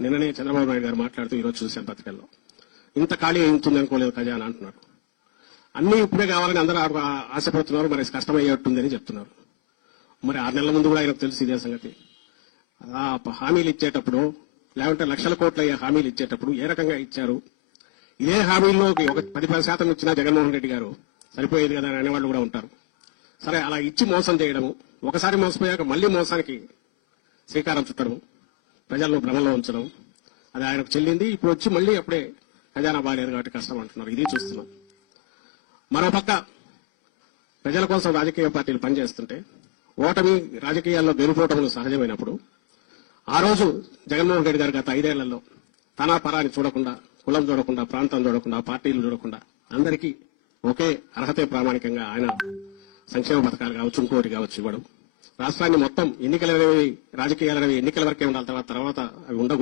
నిన్ననే చంద్రబాబు నాయుడు గారు మాట్లాడుతూ ఈరోజు చూశాను పత్రికల్లో. ఇంత ఖాళీ అయింటుంది అనుకోలేదు ఖజానా అంటున్నారు. అన్ని ఇప్పుడే కావాలని అందరూ ఆశపడుతున్నారు, మరి కష్టమయ్యేట్టుందని చెప్తున్నారు. మరి 6 నెలల ముందు కూడా ఆయనకు తెలుసు ఇదే సంగతి. హామీలు ఇచ్చేటప్పుడు లేకుంటే లక్షల కోట్ల హామీలు ఇచ్చేటప్పుడు ఏ రకంగా ఇచ్చారు? ఇదే హామీల్లో ఒక 10% ఇచ్చినా జగన్మోహన్ రెడ్డి గారు సరిపోయేది కదా అని అనేవాళ్ళు కూడా ఉంటారు. సరే, అలా ఇచ్చి మోసం చేయడము, ఒకసారి మోసపోయాక మళ్లీ మోసానికి శ్రీకారం చుట్టడం, ప్రజలను భ్రమలో ఉంచడం, అది ఆయనకు చెల్లింది. ఇప్పుడు వచ్చి మళ్లీ అప్పుడే ఖజానా బాలేదు కాబట్టి కష్టం అంటున్నారు. ఇది చూస్తున్నాం. మరోపక్క ప్రజల కోసం రాజకీయ పార్టీలు పనిచేస్తుంటే ఓటమి రాజకీయాల్లో గెలుపోవటములు సహజమైనప్పుడు ఆ రోజు జగన్మోహన్ రెడ్డి గారు గత 5 ఏళ్లలో తన పరాన్ని చూడకుండా, కులం చూడకుండా, ప్రాంతం చూడకుండా, పార్టీలు చూడకుండా అందరికీ ఒకే అర్హతే ప్రామాణికంగా ఆయన సంక్షేమ పథకాలు కావచ్చు, ఇంకోటి కావచ్చు ఇవ్వడం, రాష్ట్రాన్ని మొత్తం ఎన్నికలనేవి రాజకీయాలనేవి ఎన్నికల వరకే ఉండాలి, తర్వాత అవి ఉండవు.